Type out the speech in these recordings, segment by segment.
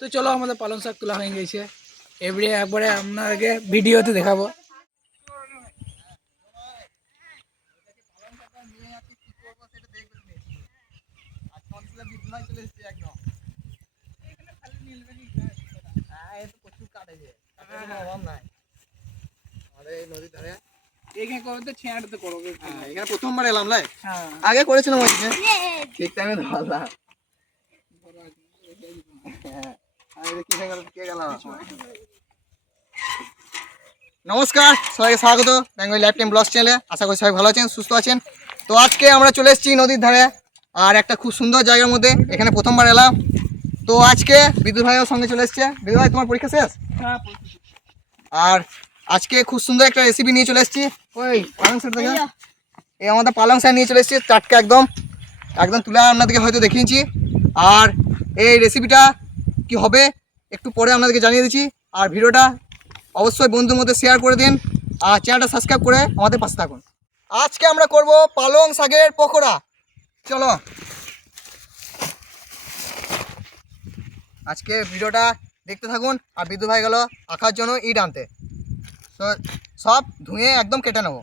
তো চলো আমাদের পালং শাক তোলা হয়ে গেছে, এবারে একবারে আপনাকে ভিডিওতে দেখাবো। প্রথমবার এলাম লাই, আগে করেছিলাম ঠিক টাইমে ধরলাম। নমস্কার, সবাইকে স্বাগত বেঙ্গলি লাইফ টাইম ব্লগস চ্যানেলে। আশা করি সবাই ভালো আছেন, সুস্থ আছেন। তো আজকে আমরা চলে এসেছি নদীর ধারে, আর একটা খুব সুন্দর জায়গার মধ্যে। এখানে প্রথমবার এলাম। তো আজকে বিদ্যুৎ ভাইয়ের সঙ্গে চলে এসছে। বিদ্যুৎ ভাই, তোমার পরীক্ষা শেষ? আর আজকে খুব সুন্দর একটা রেসিপি নিয়ে চলে এসেছি। ওই পালং শাক দেখা, এই আমাদের পালং শাক নিয়ে চলে এসেছি টাটকা, একদম একদম তুলে আপনাদেরকে হয়তো দেখিয়েছি। আর এই রেসিপিটা কি হবে একটু পরে আপনাদেরকে জানিয়ে দিচ্ছি। আর ভিডিওটা অবশ্যই বন্ধুর মধ্যে শেয়ার করে দিন, আর চ্যানেলটা সাবস্ক্রাইব করে আমাদের পাশে থাকুন। আজকে আমরা করব পালং শাকের পকোড়া। চলো আজকে ভিডিওটা দেখতে থাকুন। আর বিদ্যুৎ ভাই গেল আঁকার জন্য ইট আনতে, তো সব ধুয়ে একদম কেটে নেবো।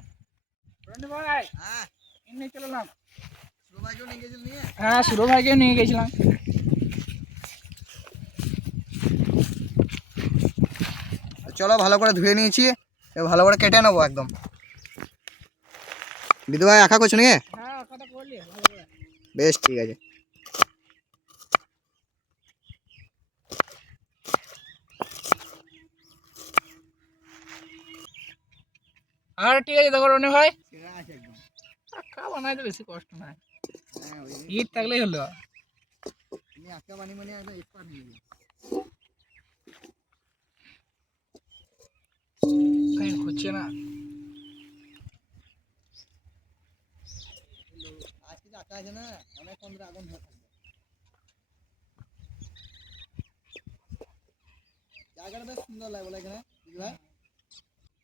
হ্যাঁ, সুরো ভাইকে নিয়ে গেছিলাম। চলো ভালো করে ধুয়ে নিয়েছি, এবার ভালো করে কেটে নেবো একদম। বিদ্যুৎ ভাই আঁকা করছো নাকি? বেশ, ঠিক আছে। আর ঠিক আছে, দেখো রনি ভাই, আঁকা বানাইতে বেশি কষ্ট নাই, ইট থাকলেই হলো। হচ্ছে না।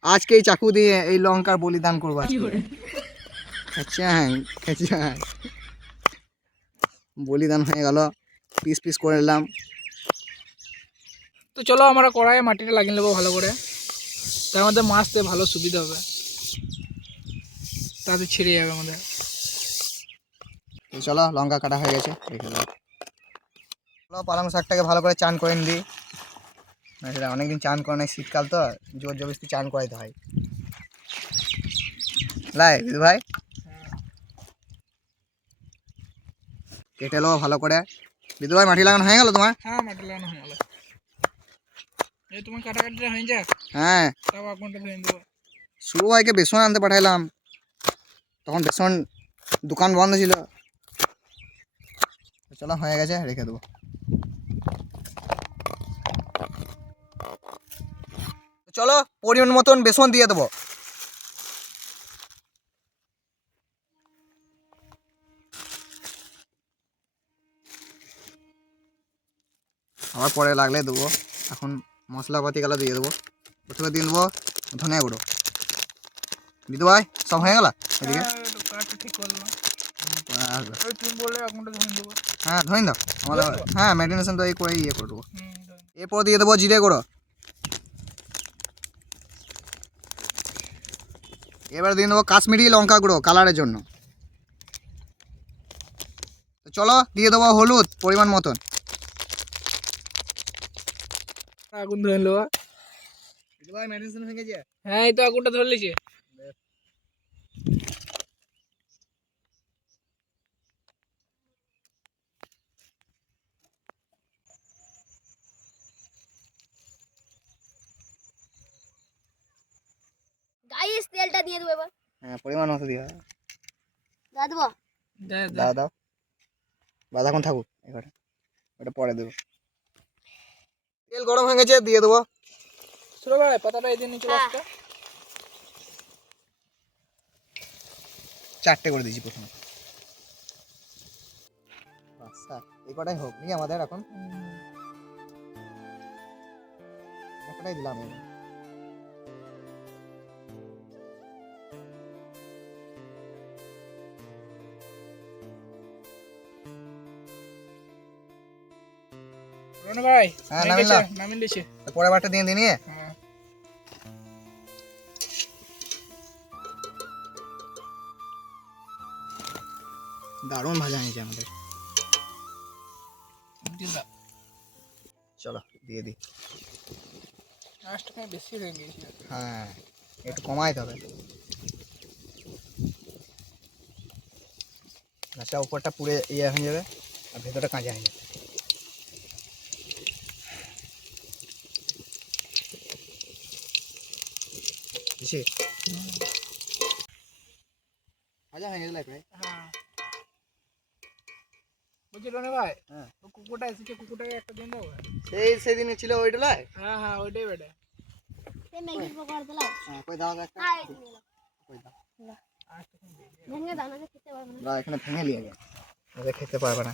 আজকে এই চাকু দিয়ে এই লঙ্কার বলিদান করবো। বলিদান হয়ে গেল, পিস পিস করে নিলাম। তো চলো আমরা কড়াইয়ে মাটিটা লাগিয়ে নেবো ভালো করে, তার মধ্যে মাছতে ভালো সুবিধা হবে, তাতে ছিঁড়ে যাবে আমাদের। চলো লঙ্কা কাটা হয়ে গেছে, চলো পালং শাকটাকে ভালো করে চান করে নিই। সেটা অনেকদিন চান করে নেই, শীতকাল তো জোর জবরদস্তি চান করাইতে হয়। লাই দিদি ভাই, কেটে লো ভালো করে। দিদি ভাই, মাটি লাগানো হয়ে গেল তোমার? হ্যাঁ, মাটি লাগানো হয়ে গেল। এই তোমার কাটাকাটিটা হয়ে যাক, হ্যাঁ। তাও আগুনটা ধরে দেবো। শুরু ভাইকে বেসন আনতে পাঠাইলাম, তখন বেসন দোকান বন্ধ ছিল। চলো হয়ে গেছে, রেখে দেবো। চলো পরিমাণ মতন বেসন দিয়ে দেবো। আবার পরে লাগলে দেবো। এখন মশলাপাতি গেলে দিয়ে দেবো। প্রথমে দিয়ে দেবো ধনিয়া গুঁড়ো। দিদি ভাই, সব হয়ে গেল এদিকে? হ্যাঁ, ধরে দাও আমাদের। হ্যাঁ, ম্যারিনেশন তো এই করে ইয়ে করে দেবো। এরপর দিয়ে দেবো জিরে গুঁড়ো। এবার দিয়ে দেবো কাশ্মীরি লঙ্কা গুঁড়ো কালারের জন্য। চলো দিয়ে দেবো হলুদ পরিমাণ মতন। আগুন ধরে নেবো। হ্যাঁ, এই তো আগুনটা ধরে লিছে। গাইস তেলটা দিয়ে দেবো এবার। হ্যাঁ, পরিমাণ মতো দিয়ে দাও দেবো। দাও দাও, বাদাখন থাকুক এবারে, ওটা পরে দেবো। তেল গরম হয়ে গেছে, দিয়ে দেবো। সুরো ভাই, পাতাটা এই দিন নিচে আসতে। 4টে করে দিয়েছি প্রথমে। আচ্ছা, এই কটাই হোক নাকি আমাদের এখন? কটাই দিলাম। রনি ভাই হ্যাঁ, হয়ে গেছে, নামিন নামিন দিছে। পরের বারটা দিয়ে দিই নিয়ে হ্যাঁ দারুণ ভাজা হয়েছে আমাদের। দিয়ে দাও। চলো দিয়ে দিই। আঁশটা খানি বেশি হয়ে গেছে। হ্যাঁ একটু কমাইতে হবে, আচ্ছা উপরটা পুড়ে ইয়ে হয়ে যাবে আর ভেতরটা কাঁচা হয়ে যাবে। বুঝছি ভাজা হয়ে গেলে প্রায়। হ্যাঁ বলছি রনি ভাই, হ্যাঁ ও কুকুরটা এসেছে, কুকুরটাকে একটা দিন দাও। সেদিনে ছিল ওইটালায়। হ্যাঁ হ্যাঁ ওইটাই বেটা। এই ম্যাগির পকোড়া দিলাও। হ্যাঁ কই দাও একটা, আয় নিয়ে নাও। কই দাও। আঁশটা খানি বেশি। ভেঙে দাও না খেতে পারবো না। দাও এখানে ভেঙে নিয়ে গে, ওদের খেতে পারবে না।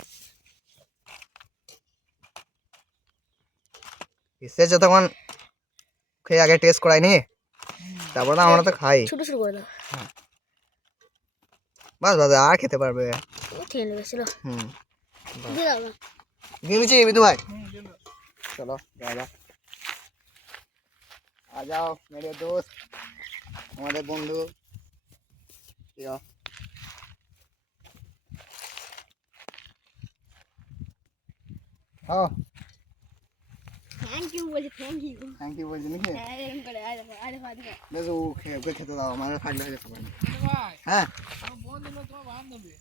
এসেছে তখন খেয়ে আগে টেস্ট করাই নি, তারপর তো আমরা তো খাই। ছোট ছোট করে দাও। বাস বাস আর খেতে পারবে। খেয়ে নেবে ছিল। হুম দিয়ে দাও না। দিয়ে দিচ্ছি বিদু ভাই। দিয়ে দাও। चलो जाएगा आ जाओ मेरे दोस्त हमारे बंधु यो हाँ থ্যাংক ইউ বলি, থ্যাংক ইউ। थैंक यू बोल नहीं হ্যাঁ এরকম করে আয় দেখো আয় দেখো আয় দেখো। बस वो खेते दाओ हमारे खाट लगे सब রনি ভাই, हाँ আমার বোন দিল তোমার বান্ধবী।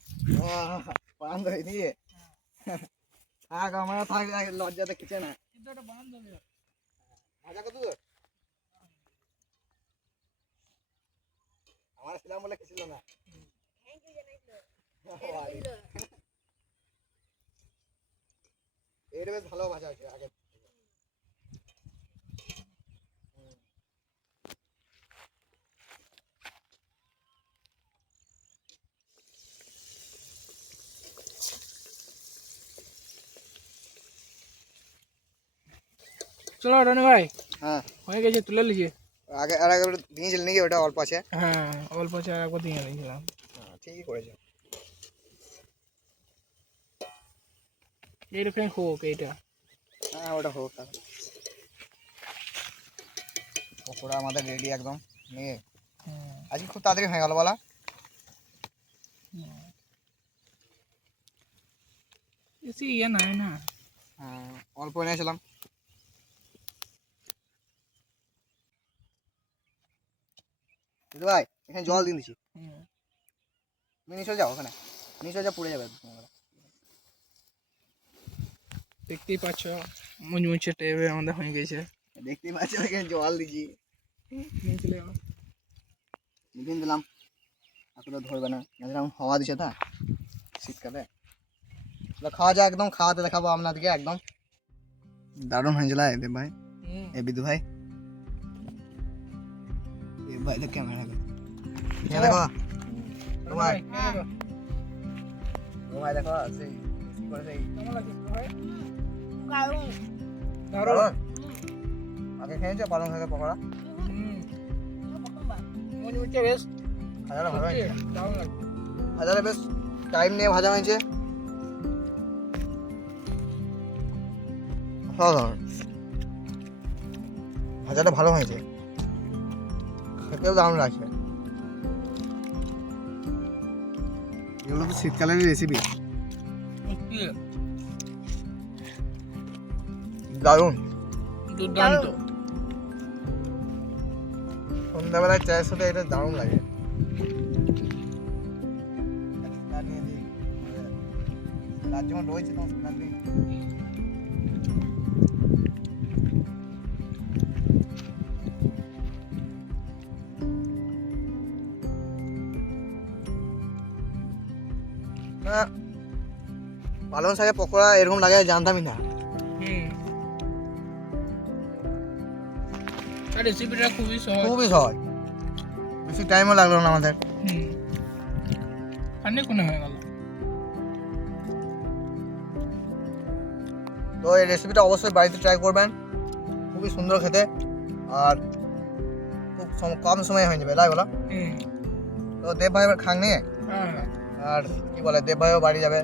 पान दो नहीं आग हमारा था लज्जा तो किचन है কিন্তু একটা বান্ধবী। आजा को तू हमारा सिलाम बोला किसी लो ना থ্যাংক ইউ জানাইছো। এর বেশ ভালো ভাজা আছে আগে। চলো রনি ভাই, হ্যাঁ হয়ে গেছে, তুলে লিজিয়ে। আগে আর আগে দিয়েছিল নাকি ওটা অল্প আছে। হ্যাঁ অল্প চার একবার দিয়ে নিয়েছিলাম। হ্যাঁ ঠিকই করেছে। এইরকম হোক এইটা। হ্যাঁ ওটা হোক তাহলে। পকোড়া আমাদের রেডি একদম নিয়ে আজকে খুব তাড়াতাড়ি হয়ে গেল বলা। বেশি ইয়ে নাই না। হ্যাঁ অল্প এনেছিলাম। দিদি ভাই এখানে জল দিয়ে দিচ্ছি, তুমি নিচে যাও, ওখানে নিচে যা পুড়ে যাবে। দেখতেই পাচ্ছ মুচমুচে টাইপের আমাদের হয়ে গেছে। দেখতেই পাচ্ছি এখানে জল দিচ্ছি, নিয়ে চলে যাবো। মিটিং দিলাম এতটা ধরবে না, এখন হাওয়া দিছে তা শীতকালে। খাওয়া যায় একদম, খাওয়াতে দেখাবো আপনাদেরকে একদম দারুণ হয়েছিল। এদের ভাই এ বিদু ভাই, এ ভাই তো ক্যামেরা দেখো ভাই, ও ভাই দেখো সেই করে সেই কেমন লাগছে ভাই? কারণ দারুণ। আগে খেয়েছো পালং শাকের পকোড়া? প্রথমবার মুচমুচে বেশ ভাজাটা ভালো হয়েছে, দারুণ লাগছে। ভাজাটা বেশ টাইম নিয়ে ভাজা হয়েছে। ভাজাটা ভালো হয়েছে, খেতেও দারুণ লাগছে। এগুলো তো শীতকালের রেসিপি, দারুণ দুর্দান্ত। সন্ধ্যাবেলায় চায়ের সাথে এটা দারুণ লাগে। রাত যখন রয়েছে তখন স্নান দিই। না পালং শাকের পকোড়া এরকম লাগে জানতামই না। আর রেসিপিটা খুবই সহজ। খুবই সহজ, বেশি টাইমও লাগলো না আমাদের। খান্নে কোনে হয়ে গেল। তো এই রেসিপিটা অবশ্যই বাড়িতে ট্রাই করবেন, খুবই সুন্দর খেতে আর খুব কম সময়ে হয়ে যাবে, তাই বলো? তো দেব ভাই এবার খান নিয়ে আর কি বলে দেব ভাইও বাড়ি যাবে।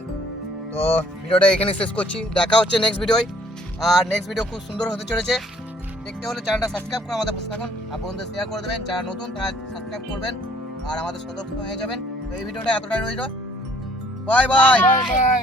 তো ভিডিওটা এখানে শেষ করছি, দেখা হচ্ছে নেক্সট ভিডিওয়। আর নেক্সট ভিডিও খুব সুন্দর হতে চলেছে। দেখতে হলে চ্যানেলটা সাবস্ক্রাইব করে আমাদের পাশে থাকুন, আর বন্ধুদের শেয়ার করে দেবেন, যারা নতুন তারা সাবস্ক্রাইব করবেন আর আমাদের সদস্য হয়ে যাবেন। তো এই ভিডিওটা এতটাই রইল, বাই বাই। Bye bye.